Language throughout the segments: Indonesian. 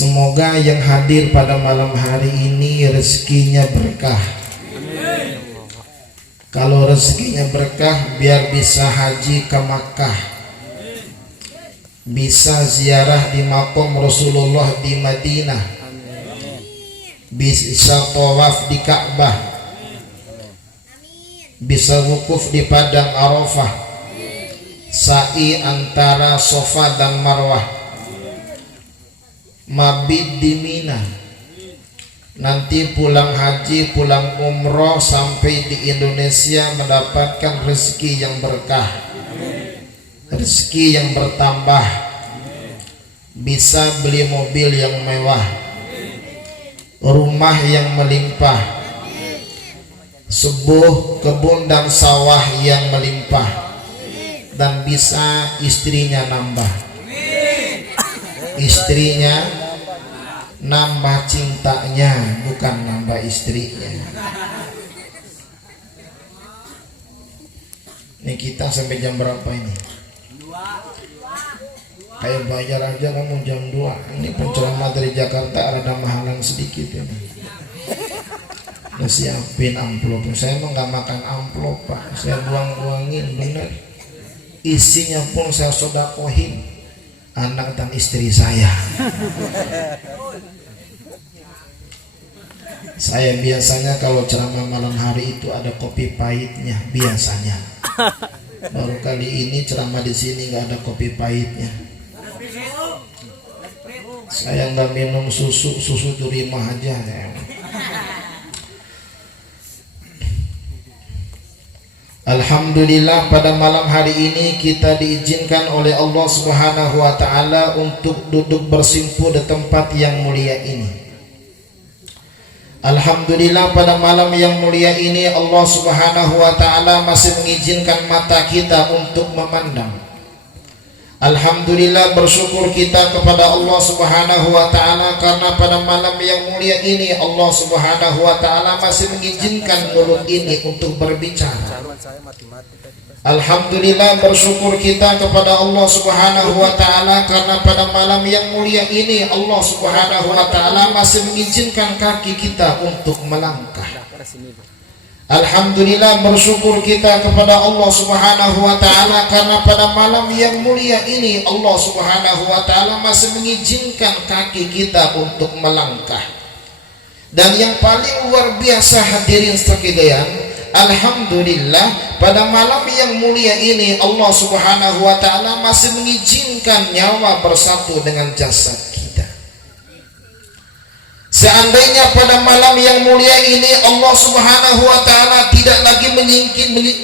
Semoga yang hadir pada malam hari ini rezekinya berkah. Kalau rezekinya berkah, biar bisa haji ke Makkah, bisa ziarah di makam Rasulullah di Madinah, bisa tawaf di Ka'bah, bisa wukuf di Padang Arafah, sa'i antara Safa dan Marwah, mabit di Mina, nanti pulang haji, pulang umroh sampai di Indonesia mendapatkan rezeki yang berkah, rezeki yang bertambah, bisa beli mobil yang mewah, rumah yang melimpah, sebuah kebun dan sawah yang melimpah, dan bisa istrinya nambah, istrinya nambah cintanya, bukan nambah istrinya. Ini kita sampai jam berapa ini? Kayak bayar aja kamu jam 2. Ini penceramah dari Jakarta ada mahalan sedikit ini. Udah siapin amplop. Saya emang gak makan amplop, Pak. Saya buang-buangin bener. Isinya pun saya sodakohin anak dan istri saya. Saya biasanya kalau ceramah malam hari itu ada kopi pahitnya biasanya. Baru kali ini ceramah di sini nggak ada kopi pahitnya. Saya nggak minum susu di rumah aja. Alhamdulillah, pada malam hari ini kita diizinkan oleh Allah Subhanahu wa taala untuk duduk bersimpuh di tempat yang mulia ini. Alhamdulillah, pada malam yang mulia ini Allah Subhanahu wa taala masih mengizinkan mata kita untuk memandang. Alhamdulillah, bersyukur kita kepada Allah Subhanahu wa taala karena pada malam yang mulia ini Allah Subhanahu wa taala masih mengizinkan mulut ini untuk berbicara. Alhamdulillah, bersyukur kita kepada Allah Subhanahu wa taala karena pada malam yang mulia ini Allah Subhanahu wa taala masih mengizinkan kaki kita untuk melangkah. Alhamdulillah, bersyukur kita kepada Allah Subhanahu wa taala karena pada malam yang mulia ini Allah Subhanahu wa taala masih mengizinkan kaki kita untuk melangkah. Dan yang paling luar biasa hadirin sekalian, alhamdulillah, pada malam yang mulia ini Allah Subhanahu wa taala masih mengizinkan nyawa bersatu dengan jasad kita. Seandainya pada malam yang mulia ini Allah Subhanahu wa taala tidak lagi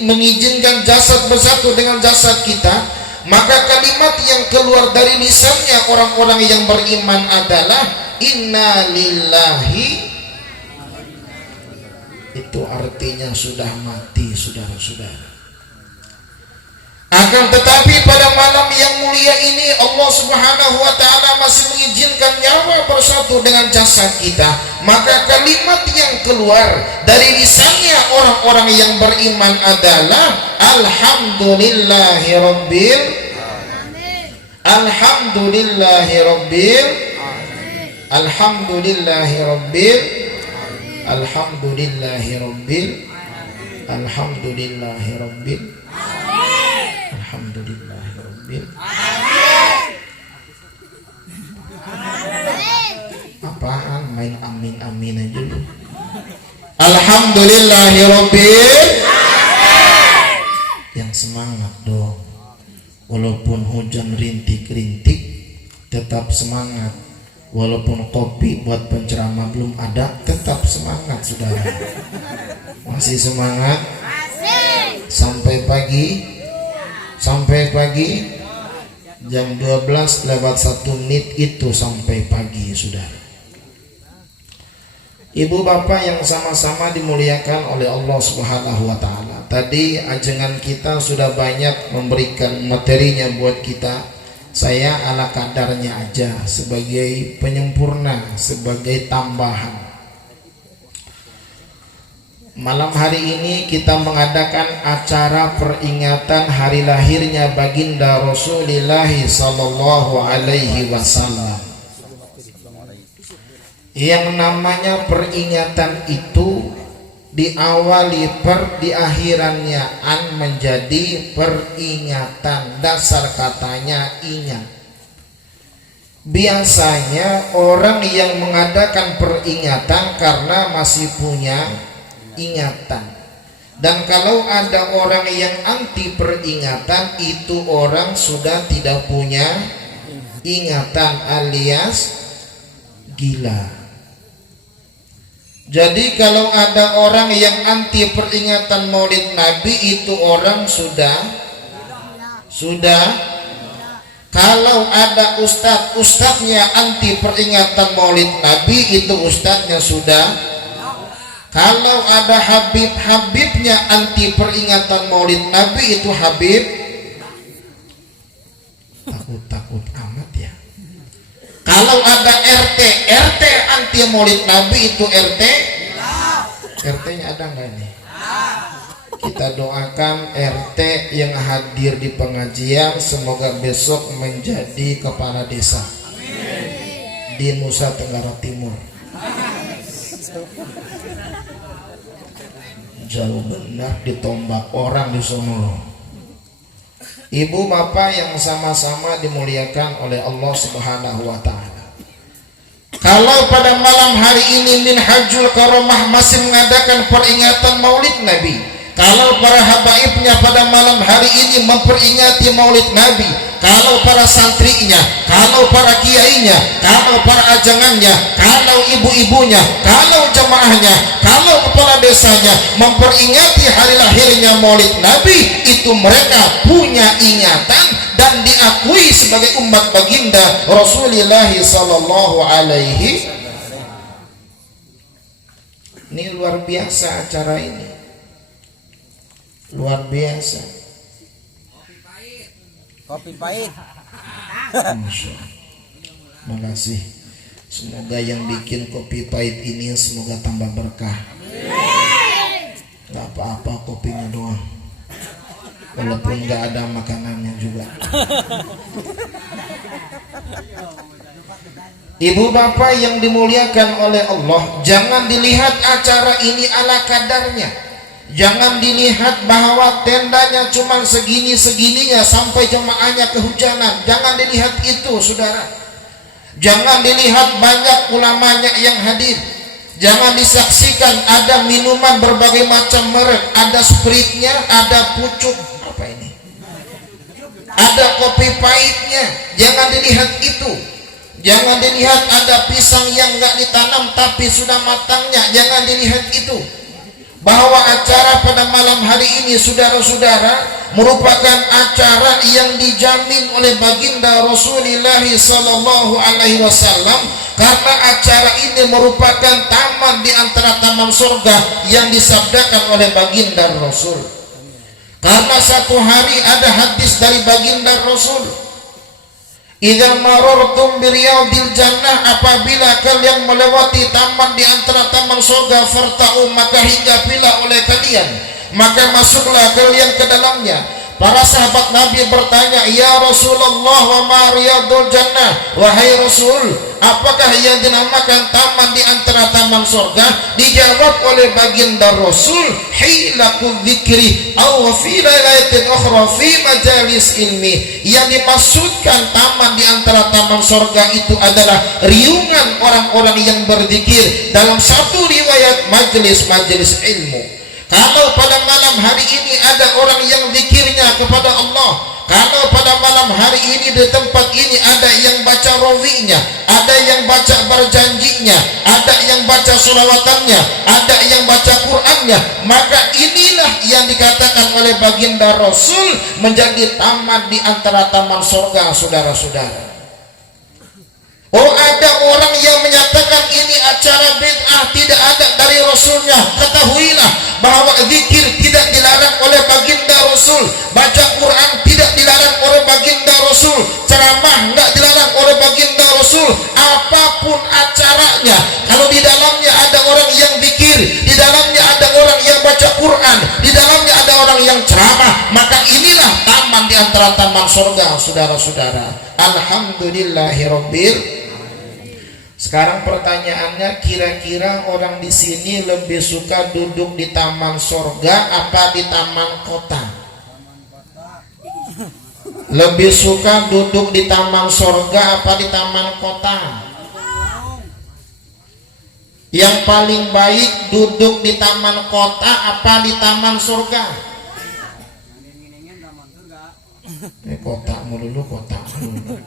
mengizinkan jasad bersatu dengan jasad kita, maka kalimat yang keluar dari lisannya orang-orang yang beriman adalah inna lillahi. Itu artinya sudah mati, saudara-saudara. Akan tetapi pada malam yang mulia ini Allah Subhanahu wa taala masih mengizinkan nyawa bersatu dengan jasad kita, maka kalimat yang keluar dari lisannya orang-orang yang beriman adalah alhamdulillahirabbil alhamdulillahirabbil alhamdulillahirabbil alhamdulillahirabbil alhamdulillahirabbil alhamdulillahirabbil. Apaan main amin amin aja lu? Alhamdulillahirabbil. Yang semangat dong, walaupun hujan rintik-rintik tetap semangat. Walaupun kopi buat penceramah belum ada, tetap semangat, saudara. Masih semangat? Sampai pagi? Sampai pagi? Jam 12 lewat 1 menit itu sampai pagi, saudara. Ibu bapak yang sama-sama dimuliakan oleh Allah Subhanahu wa taala. Tadi ajengan kita sudah banyak memberikan materinya buat kita. Saya ala kadarnya aja sebagai penyempurna, sebagai tambahan. Malam hari ini kita mengadakan acara peringatan hari lahirnya baginda Rasulullah sallallahu alaihi wasallam. Yang namanya peringatan itu diawali di akhirannya an menjadi peringatan. Dasar katanya ingat. Biasanya orang yang mengadakan peringatan karena masih punya ingatan. Dan kalau ada orang yang anti peringatan, itu orang sudah tidak punya ingatan alias gila. Jadi kalau ada orang yang anti peringatan Maulid Nabi, itu orang sudah. Kalau ada ustadznya anti peringatan Maulid Nabi, itu ustadznya sudah. Kalau ada habibnya anti peringatan Maulid Nabi, itu habib. Takut amat ya. Kalau ada RT anti Maulid Nabi, itu RT-nya ada nggak nih? Kita doakan RT yang hadir di pengajian, semoga besok menjadi kepala desa di Nusa Tenggara Timur. Jauh benar ditombak orang di sono. Ibu bapak yang sama-sama dimuliakan oleh Allah Subhanahu wa ta'ala. Kalau pada malam hari ini Minhajul Karomah masih mengadakan peringatan Maulid Nabi, kalau para habaibnya pada malam hari ini memperingati Maulid Nabi, kalau para santrinya, kalau para kiainya, kalau para ajangannya, kalau ibu-ibunya, kalau jemaahnya, kalau kepala desanya memperingati hari lahirnya Maulid Nabi, itu mereka punya ingatan dan diakui sebagai umat baginda Rasulullah sallallahu alaihi. Ini luar biasa acara ini, luar biasa. Kopi pahit. Makasih. Semoga yang bikin kopi pahit ini semoga tambah berkah. Gak apa-apa kopinya doang, walaupun gak ada makanannya juga. Ibu bapak yang dimuliakan oleh Allah, jangan dilihat acara ini ala kadarnya. Jangan dilihat bahwa tendanya cuma segini-segininya sampai jemaahnya kehujanan. Jangan dilihat itu, saudara. Jangan dilihat banyak ulamanya yang hadir. Jangan disaksikan ada minuman berbagai macam merek, ada spiritnya, ada pucuk, apa ini, ada kopi pahitnya. Jangan dilihat itu. Jangan dilihat ada pisang yang nggak ditanam tapi sudah matangnya. Jangan dilihat itu. Bahwa acara pada malam hari ini, saudara-saudara, merupakan acara yang dijamin oleh baginda Rasulullah sallallahu alaihi wasallam, karena acara ini merupakan taman di antara taman surga yang disabdakan oleh baginda Rasul. Karena satu hari ada hadis dari baginda Rasul, idza marartum biriyadil jannah, apabila kalian melewati taman di antara taman surga, farta'u, maka hinggapilah oleh kalian, maka masuklah kalian ke dalamnya. Para sahabat Nabi bertanya, ya Rasulullah, wa ma riyadul jannah, wahai Rasul, apakah yang dinamakan taman di antara taman surga? Dijawab oleh baginda Rasul, hilakul dzikri aw fi lailatin ukhra fi majalis ilmi. Yang dimaksudkan taman di antara taman surga itu adalah riungan orang-orang yang berzikir dalam satu riwayat majelis-majelis ilmu. Kalau pada malam hari ini ada orang yang zikirnya kepada Allah, kalau pada malam hari ini di tempat ini ada yang baca rawinya, ada yang baca berjanjinya, ada yang baca sulawatannya, ada yang baca Qur'annya, maka inilah yang dikatakan oleh baginda Rasul menjadi taman di antara taman surga, saudara-saudara. Oh, ada orang yang menyatakan ini acara bid'ah, tidak ada dari Rasulnya. Ketahuilah bahwa zikir tidak dilarang oleh baginda Rasul, baca Quran tidak dilarang oleh baginda Rasul, ceramah nggak dilarang oleh baginda Rasul. Apapun acaranya, kalau di dalamnya ada orang yang zikir, di dalamnya ada orang yang baca Quran, di dalamnya ada orang yang ceramah, maka inilah taman di antara taman surga, saudara-saudara. Alhamdulillahirabbil. Sekarang pertanyaannya, kira-kira orang di sini lebih suka duduk di taman sorga apa di taman kota? Lebih suka duduk di taman sorga apa di taman kota? Yang paling baik duduk di taman kota apa di taman surga? Kota mulu, kota mulu.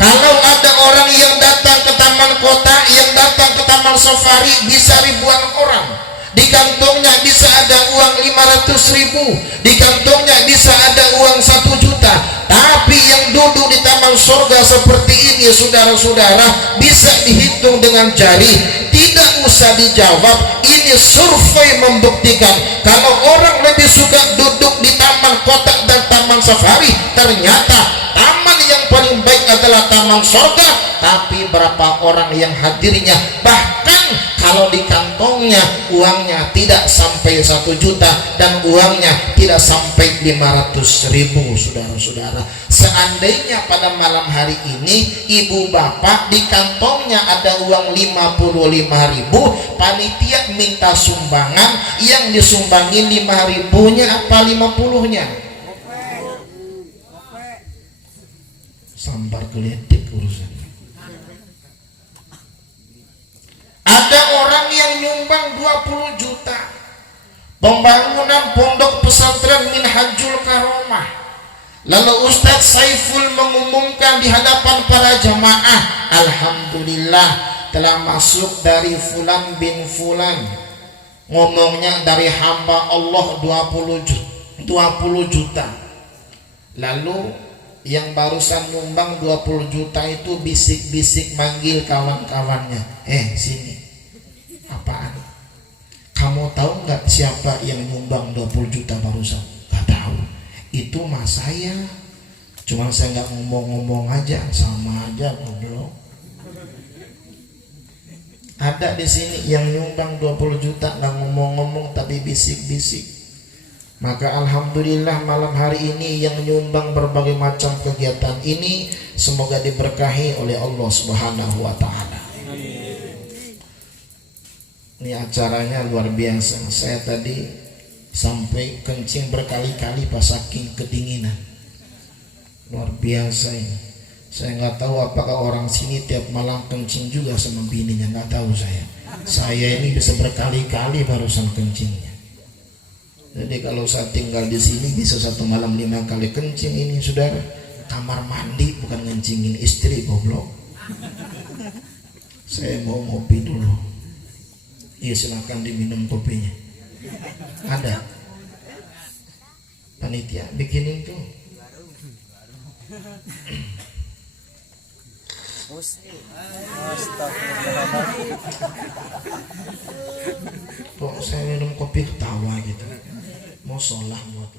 Kalau ada orang yang datang ke taman kota, yang datang ke taman safari, bisa ribuan orang. Di kantongnya bisa ada uang 500.000, di kantongnya bisa ada uang 1 juta. Tapi yang duduk di taman surga seperti ini, saudara-saudara, bisa dihitung dengan jari. Tidak usah dijawab. Ini survei membuktikan kalau orang lebih suka duduk di taman kota dan taman safari, ternyata taman yang paling baik adalah taman surga. Tapi berapa orang yang hadirnya, bahkan kalau di kantongnya uangnya tidak sampai 1 juta dan uangnya tidak sampai 500.000, saudara-saudara. Seandainya pada malam hari ini ibu bapak di kantongnya ada uang 55.000, panitia minta sumbangan, yang disumbangi 5.000-nya apa 50-nya? Sambar geledik urusan. Ada orang yang nyumbang 20 juta pembangunan pondok pesantren Minhajul Karomah. Lalu Ustadz Saiful mengumumkan di hadapan para jamaah, alhamdulillah telah masuk dari Fulan bin Fulan. Ngomongnya dari hamba Allah 20 juta. Lalu yang barusan nyumbang 20 juta itu bisik-bisik manggil kawan-kawannya, sini, apaan? Kamu tahu nggak siapa yang nyumbang 20 juta barusan? Nggak tahu. Itu mas saya, cuma saya nggak ngomong-ngomong aja, sama aja goblok. Ada di sini yang nyumbang 20 juta nggak ngomong-ngomong tapi bisik-bisik. Maka alhamdulillah malam hari ini yang nyumbang berbagai macam kegiatan ini semoga diberkahi oleh Allah Subhanahu wa taala. Ini acaranya luar biasa. Saya tadi sampai kencing berkali-kali pas saking kedinginan. Luar biasa ini. Saya nggak tahu apakah orang sini tiap malam kencing juga sama bininya, nggak tahu saya. Saya ini bisa berkali-kali barusan kencingnya. Jadi kalau saya tinggal di sini bisa 1 malam 5 kali kencing ini, saudara. Kamar mandi bukan ngencingin istri, goblok. Saya mau ngopi dulu. Iya, silakan diminum kopinya. Ada panitia bikinin tuh. Kok saya minum kopi ketawa gitu. Mau sholat buat